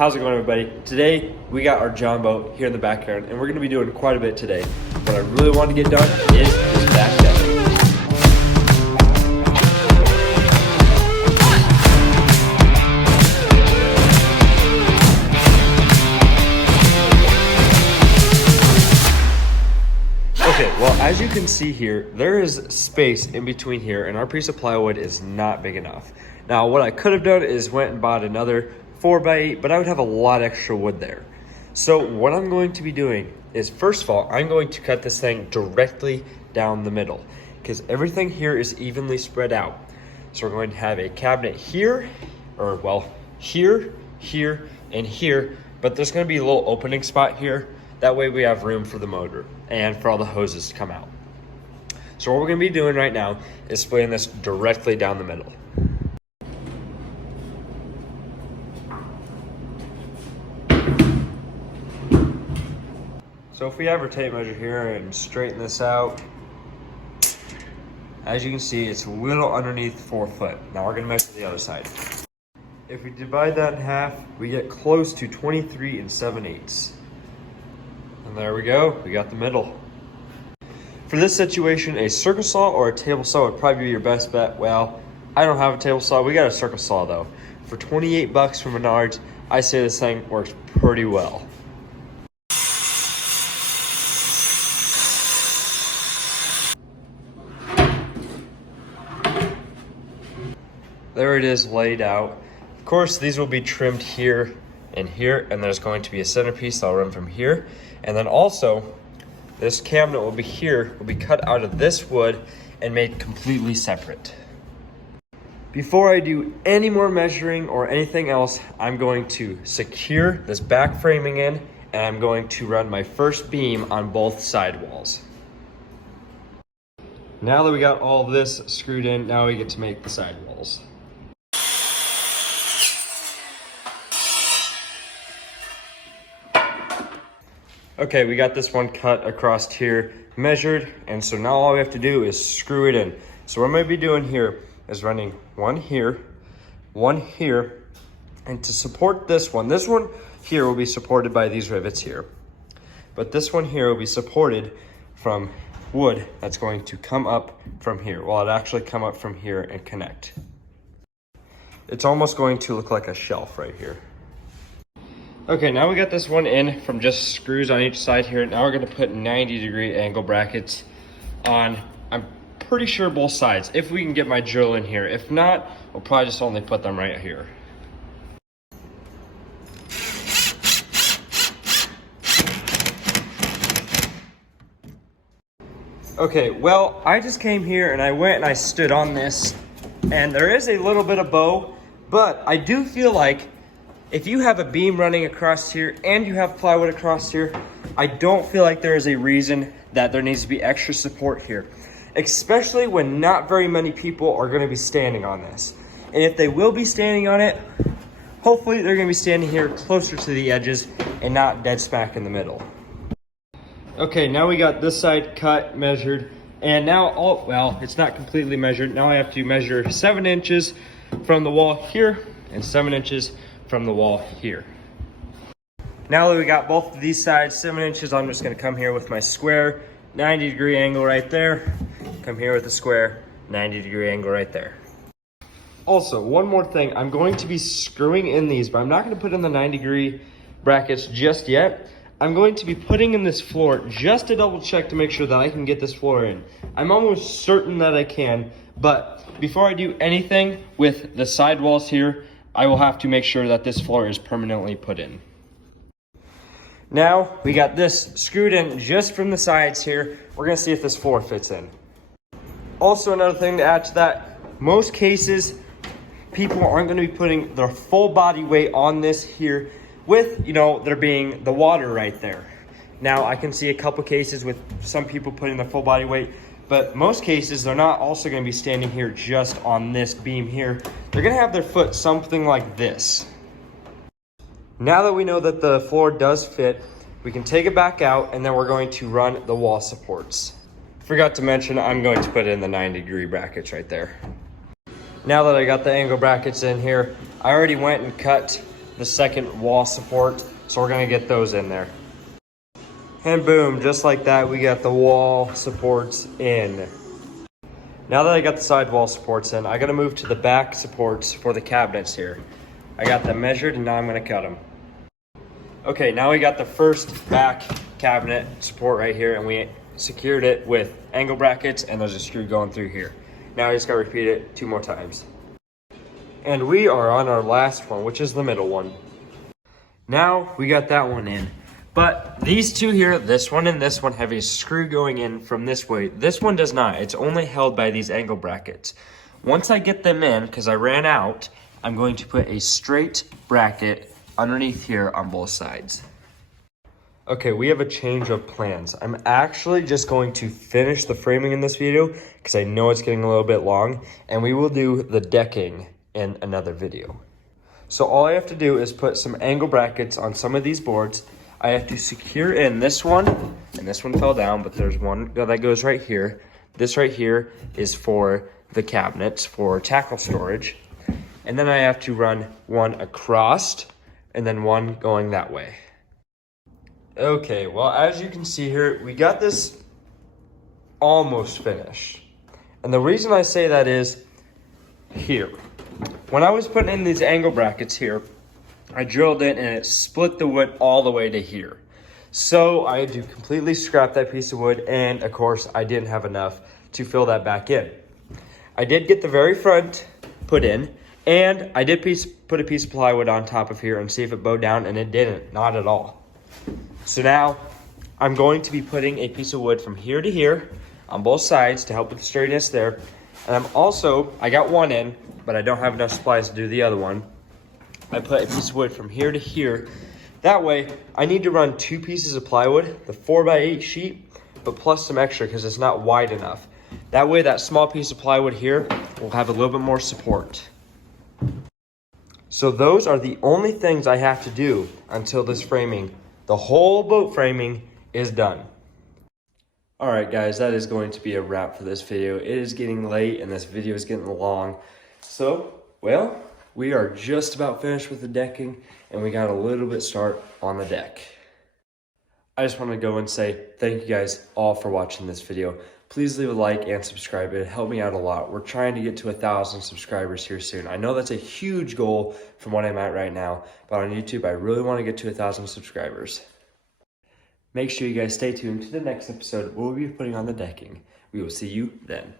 How's it going, everybody? Today we got our JON boat here in the backyard, and we're going to be doing quite a bit today. What I really want to get done is this back deck. Okay, well, as you can see here, there is space in between here, and our piece of plywood is not big enough. Now, what I could have done is went and bought another 4x8, but I would have a lot extra wood there. So what I'm going to be doing is, first of all, I'm going to cut this thing directly down the middle because everything here is evenly spread out. So we're going to have a cabinet here, or well, here, here, and here, but there's going to be a little opening spot here. That way we have room for the motor and for all the hoses to come out. So what we're going to be doing right now is splitting this directly down the middle. So if we have our tape measure here and straighten this out, as you can see, it's a little underneath 4 foot. Now we're gonna measure the other side. If we divide that in half, we get close to 23 7/8. And there we go, we got the middle. For this situation, a circle saw or a table saw would probably be your best bet. Well, I don't have a table saw, we got a circle saw though. For 28 bucks from Menards, I say this thing works pretty well. There it is laid out. Of course, these will be trimmed here and here, and there's going to be a centerpiece that'll run from here. And then also, this cabinet will be here, will be cut out of this wood and made completely separate. Before I do any more measuring or anything else, I'm going to secure this back framing in, and I'm going to run my first beam on both side walls. Now that we got all this screwed in, now we get to make the side walls. Okay, we got this one cut across here, measured, and so now all we have to do is screw it in. So what I'm gonna be doing here is running one here, and to support this one here will be supported by these rivets here. But this one here will be supported from wood that's going to come up from here. Well, it actually come up from here and connect. It's almost going to look like a shelf right here. Okay, now we got this one in from just screws on each side here. Now we're gonna put 90-degree angle brackets on, I'm pretty sure both sides, if we can get my drill in here. If not, we'll probably just only put them right here. Okay, well, I just came here and I went and I stood on this, and there is a little bit of bow, but I do feel like if you have a beam running across here and you have plywood across here, I don't feel like there is a reason that there needs to be extra support here, especially when not very many people are going to be standing on this. And if they will be standing on it, hopefully they're going to be standing here closer to the edges and not dead smack in the middle. Okay, now we got this side cut, measured, and now well, it's not completely measured. Now I have to measure 7 inches from the wall here and 7 inches from the wall here. Now that we got both of these sides 7 inches, I'm just gonna come here with my square 90-degree angle right there. Come here with a square 90-degree angle right there. Also, one more thing, I'm going to be screwing in these, but I'm not gonna put in the 90-degree brackets just yet. I'm going to be putting in this floor just to double check to make sure that I can get this floor in. I'm almost certain that I can, but before I do anything with the side walls here, I will have to make sure that this floor is permanently put in. Now we got this screwed in just from the sides here. We're gonna see if this floor fits in. Also, another thing to add to that, most cases, people aren't gonna be putting their full body weight on this here with, there being the water right there. Now I can see a couple cases with some people putting their full body weight, but most cases, they're not also gonna be standing here just on this beam here. They're gonna have their foot something like this. Now that we know that the floor does fit, we can take it back out, and then we're going to run the wall supports. Forgot to mention, I'm going to put in the 90-degree brackets right there. Now that I got the angle brackets in here, I already went and cut the second wall support. So we're gonna get those in there. And boom, just like that, we got the wall supports in. Now that I got the sidewall supports in, I gotta move to the back supports for the cabinets here. I got them measured and now I'm gonna cut them. Okay, now we got the first back cabinet support right here, and we secured it with angle brackets, and there's a screw going through here. Now I just gotta repeat it 2 more times. And we are on our last one, which is the middle one. Now we got that one in. But these two here, this one and this one, have a screw going in from this way. This one does not. It's only held by these angle brackets. Once I get them in, because I ran out, I'm going to put a straight bracket underneath here on both sides. Okay, we have a change of plans. I'm actually just going to finish the framing in this video because I know it's getting a little bit long, and we will do the decking in another video. So all I have to do is put some angle brackets on some of these boards. I have to secure in this one, and this one fell down, but there's one that goes right here. This right here is for the cabinets for tackle storage. And then I have to run one across and then one going that way. Okay, well, as you can see here, we got this almost finished. And the reason I say that is here. When I was putting in these angle brackets here, I drilled it and it split the wood all the way to here. So I had to completely scrap that piece of wood, and of course I didn't have enough to fill that back in. I did get the very front put in, and I did put a piece of plywood on top of here and see if it bowed down, and it didn't, not at all. So now I'm going to be putting a piece of wood from here to here on both sides to help with the sturdiness there. And I got one in, but I don't have enough supplies to do the other one. I put a piece of wood from here to here. That way, I need to run 2 pieces of plywood, the 4x8 sheet, but plus some extra because it's not wide enough. That way, that small piece of plywood here will have a little bit more support. So those are the only things I have to do until this framing, the whole boat framing, is done. All right, guys, that is going to be a wrap for this video. It is getting late and this video is getting long. So, well, we are just about finished with the decking, and we got a little bit start on the deck. I just want to go and say thank you guys all for watching this video. Please leave a like and subscribe. It helped me out a lot. We're trying to get to 1,000 subscribers here soon. I know that's a huge goal from what I'm at right now, but on YouTube, I really want to get to 1,000 subscribers. Make sure you guys stay tuned to the next episode where we'll be putting on the decking. We will see you then.